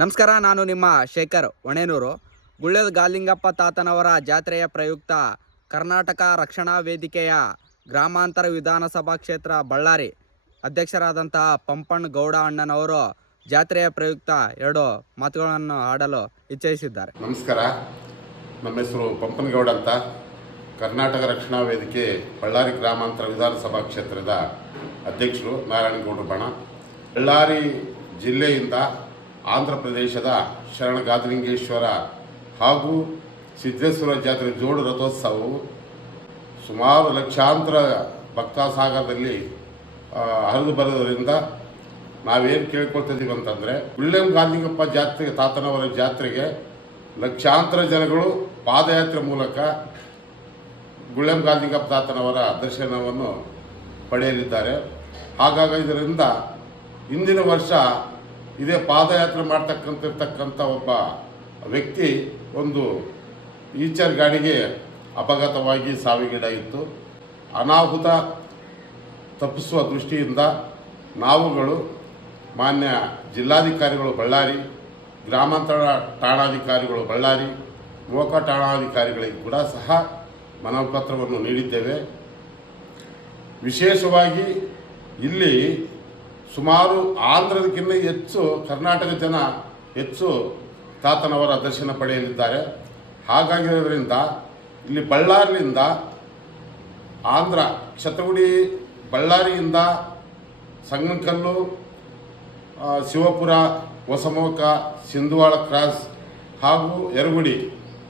ನಮಸ್ಕಾರ, ನಾನು ನಿಮ್ಮ ಶೇಖರ್ ಹೊಣೆನೂರು. ಗುಳ್ಳೆದ ಗಾಲಿಂಗಪ್ಪ ತಾತನವರ ಜಾತ್ರೆಯ ಪ್ರಯುಕ್ತ ಕರ್ನಾಟಕ ರಕ್ಷಣಾ ವೇದಿಕೆಯ ಗ್ರಾಮಾಂತರ ವಿಧಾನಸಭಾ ಕ್ಷೇತ್ರ ಬಳ್ಳಾರಿ ಅಧ್ಯಕ್ಷರಾದಂತಹ ಪಂಪಣ್ಣ ಗೌಡ ಅಣ್ಣನವರು ಜಾತ್ರೆಯ ಪ್ರಯುಕ್ತ 2 ಮಾತುಗಳನ್ನು ಆಡಲು ಇಚ್ಛಿಸಿದ್ದಾರೆ. ನಮಸ್ಕಾರ, ನಮ್ಮ ಹೆಸರು ಪಂಪಣ್ಣ ಗೌಡ ಅಂತ. ಕರ್ನಾಟಕ ರಕ್ಷಣಾ ವೇದಿಕೆ ಬಳ್ಳಾರಿ ಗ್ರಾಮಾಂತರ ವಿಧಾನಸಭಾ ಕ್ಷೇತ್ರದ ಅಧ್ಯಕ್ಷರು ನಾರಾಯಣಗೌಡರು ಬಣ. ಬಳ್ಳಾರಿ ಜಿಲ್ಲೆಯಿಂದ ಆಂಧ್ರ ಪ್ರದೇಶದ ಶರಣಗಾದಲಿಂಗೇಶ್ವರ ಹಾಗೂ ಸಿದ್ದೇಶ್ವರ ಜಾತ್ರೆ ಜೋಡು ರಥೋತ್ಸವವು ಸುಮಾರು ಲಕ್ಷಾಂತರ ಭಕ್ತಸಾಗರದಲ್ಲಿ ಹರಿದು ಬರೋದರಿಂದ ನಾವೇನು ಕೇಳ್ಕೊಳ್ತಿದ್ದೀವಿ ಅಂತಂದರೆ, ಗುಳ್ಳೆಂ ಗಾಲಿಂಗಪ್ಪ ಜಾತ್ರೆಗೆ ತಾತನವರ ಜಾತ್ರೆಗೆ ಲಕ್ಷಾಂತರ ಜನಗಳು ಪಾದಯಾತ್ರೆ ಮೂಲಕ ಗುಳ್ಳೆಂ ಗಾಲಿಂಗಪ್ಪ ತಾತನವರ ದರ್ಶನವನ್ನು ಪಡೆಯಲಿದ್ದಾರೆ. ಹಾಗಾಗಿ ಇದರಿಂದ ಇಂದಿನ ವರ್ಷ ಇದೇ ಪಾದಯಾತ್ರೆ ಮಾಡ್ತಕ್ಕಂಥ ಒಬ್ಬ ವ್ಯಕ್ತಿ ಒಂದು ಈಚರ್ ಗಾಡಿಗೆ ಅಪಘಾತವಾಗಿ ಸಾವಿಗೀಡಾಗಿತ್ತು. ಅನಾಹುತ ತಪ್ಪಿಸುವ ದೃಷ್ಟಿಯಿಂದ ನಾವುಗಳು ಮಾನ್ಯ ಜಿಲ್ಲಾಧಿಕಾರಿಗಳು ಬಳ್ಳಾರಿ, ಗ್ರಾಮಾಂತರ ಠಾಣಾಧಿಕಾರಿಗಳು ಬಳ್ಳಾರಿ, ಮೋಕ ಠಾಣಾಧಿಕಾರಿಗಳಿಗೆ ಕೂಡ ಸಹ ಮನವಿ ಪತ್ರವನ್ನು ನೀಡಿದ್ದೇವೆ. ವಿಶೇಷವಾಗಿ ಇಲ್ಲಿ ಸುಮಾರು ಆಂಧ್ರದಕ್ಕಿಂತ ಹೆಚ್ಚು ಕರ್ನಾಟಕ ಜನ ಹೆಚ್ಚು ತಾತನವರ ದರ್ಶನ ಪಡೆಯಲಿದ್ದಾರೆ. ಹಾಗಾಗಿರೋದ್ರಿಂದ ಇಲ್ಲಿ ಬಳ್ಳಾರಿಯಿಂದ ಆಂಧ್ರ ಛತ್ರಗುಡಿ, ಬಳ್ಳಾರಿಯಿಂದ ಸಂಗನಕಲ್ಲು, ಶಿವಪುರ, ಹೊಸಮೋಕ, ಸಿಂಧುವಾಳ ಕ್ರಾಸ್ ಹಾಗೂ ಯರಗುಡಿ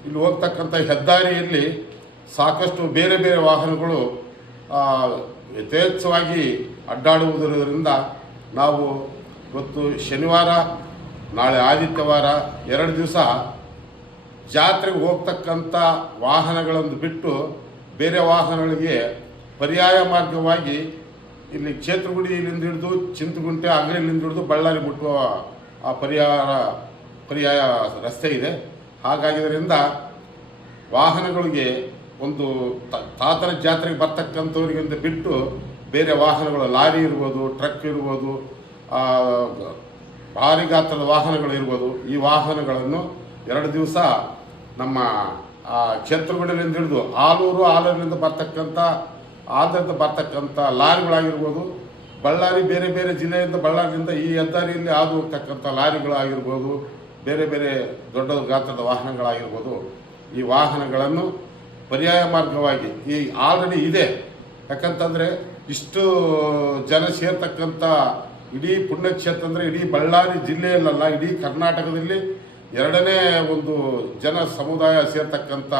ಇಲ್ಲಿ ಹೋಗ್ತಕ್ಕಂಥ ಹೆದ್ದಾರಿಯಲ್ಲಿ ಸಾಕಷ್ಟು ಬೇರೆ ಬೇರೆ ವಾಹನಗಳು ಯಥೇಚ್ಛವಾಗಿ ಅಡ್ಡಾಡುವುದರಿಂದ ನಾವು ಇವತ್ತು ಶನಿವಾರ, ನಾಳೆ ಆದಿತ್ಯವಾರ 2 ದಿವಸ ಜಾತ್ರೆಗೆ ಹೋಗ್ತಕ್ಕಂಥ ವಾಹನಗಳನ್ನು ಬಿಟ್ಟು ಬೇರೆ ವಾಹನಗಳಿಗೆ ಪರ್ಯಾಯ ಮಾರ್ಗವಾಗಿ ಇಲ್ಲಿ ಕ್ಷೇತ್ರಗುಡಿಯಿಂದ ಹಿಡಿದು ಚಿಂತಗುಂಟೆ, ಅಗಲಿಯಿಂದ ಹಿಡಿದು ಬಳ್ಳಾರಿ ಮುಟ್ಟುವ ಆ ಪರ್ಯಾಯ ರಸ್ತೆ ಇದೆ. ಹಾಗಾಗಿದ್ದರಿಂದ ವಾಹನಗಳಿಗೆ ಒಂದು ತಾತನ ಜಾತ್ರೆಗೆ ಬರ್ತಕ್ಕಂಥವ್ರಿಗಿಂತ ಬಿಟ್ಟು ಬೇರೆ ವಾಹನಗಳು, ಲಾರಿ ಇರ್ಬೋದು, ಟ್ರಕ್ ಇರ್ಬೋದು, ಭಾರಿ ಗಾತ್ರದ ವಾಹನಗಳು ಇರ್ಬೋದು, ಈ ವಾಹನಗಳನ್ನು 2 ದಿವಸ ನಮ್ಮ ಕ್ಷೇತ್ರಗಳಿಂದ ಹಿಡಿದು ಆಲೂರಿನಿಂದ ಬರ್ತಕ್ಕಂಥ ಆಂಧ್ರದಿಂದ ಬರ್ತಕ್ಕಂಥ ಲಾರಿಗಳಾಗಿರ್ಬೋದು, ಬಳ್ಳಾರಿ ಬೇರೆ ಬೇರೆ ಜಿಲ್ಲೆಯಿಂದ ಬಳ್ಳಾರಿಯಿಂದ ಈ ಹೆದ್ದಾರಿಯಲ್ಲಿ ಹಾದು ಹೋಗ್ತಕ್ಕಂಥ ಲಾರಿಗಳಾಗಿರ್ಬೋದು, ಬೇರೆ ಬೇರೆ ದೊಡ್ಡ ಗಾತ್ರದ ವಾಹನಗಳಾಗಿರ್ಬೋದು, ಈ ವಾಹನಗಳನ್ನು ಪರ್ಯಾಯ ಮಾರ್ಗವಾಗಿ ಈ ಆಲ್ರೆಡಿ ಇದೆ. ಯಾಕಂತಂದರೆ ಇಷ್ಟು ಜನ ಸೇರ್ತಕ್ಕಂಥ ಇಡೀ ಪುಣ್ಯಕ್ಷೇತ್ರ ಅಂದರೆ ಇಡೀ ಬಳ್ಳಾರಿ ಜಿಲ್ಲೆಯಲ್ಲ, ಇಡೀ ಕರ್ನಾಟಕದಲ್ಲಿ 2ನೇ ಒಂದು ಜನ ಸಮುದಾಯ ಸೇರ್ತಕ್ಕಂಥ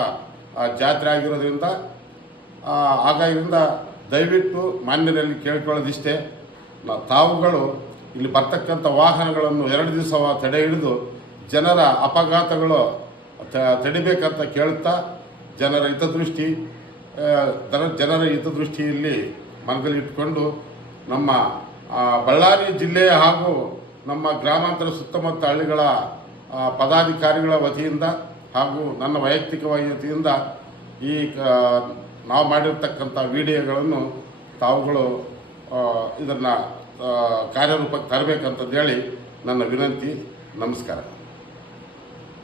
ಜಾತ್ರೆ ಆಗಿರೋದ್ರಿಂದ ಹಾಗಾಗಿರಿಂದ ದಯವಿಟ್ಟು ಮಾನ್ಯರಲ್ಲಿ ಕೇಳ್ಕೊಳ್ಳೋದಿಷ್ಟೇ, ತಾವುಗಳು ಇಲ್ಲಿ ಬರ್ತಕ್ಕಂಥ ವಾಹನಗಳನ್ನು 2 ದಿವಸ ತಡೆ ಹಿಡಿದು ಜನರ ಅಪಘಾತಗಳು ತಡಿಬೇಕಂತ ಕೇಳುತ್ತಾ ಜನರ ಹಿತದೃಷ್ಟಿಯಲ್ಲಿ ಮನದಲ್ಲಿ ಇಟ್ಕೊಂಡು ನಮ್ಮ ಬಳ್ಳಾರಿ ಜಿಲ್ಲೆ ಹಾಗೂ ನಮ್ಮ ಗ್ರಾಮಾಂತರ ಸುತ್ತಮುತ್ತ ಹಳ್ಳಿಗಳ ಪದಾಧಿಕಾರಿಗಳ ವತಿಯಿಂದ ಹಾಗೂ ನನ್ನ ವೈಯಕ್ತಿಕವಾಗಿ ವತಿಯಿಂದ ಈ ನಾವು ಮಾಡಿರ್ತಕ್ಕಂಥ ವಿಡಿಯೋಗಳನ್ನು ತಾವುಗಳು ಇದನ್ನು ಕಾರ್ಯರೂಪಕ್ಕೆ ತರಬೇಕಂತಂದೇಳಿ ನನ್ನ ವಿನಂತಿ. ನಮಸ್ಕಾರ.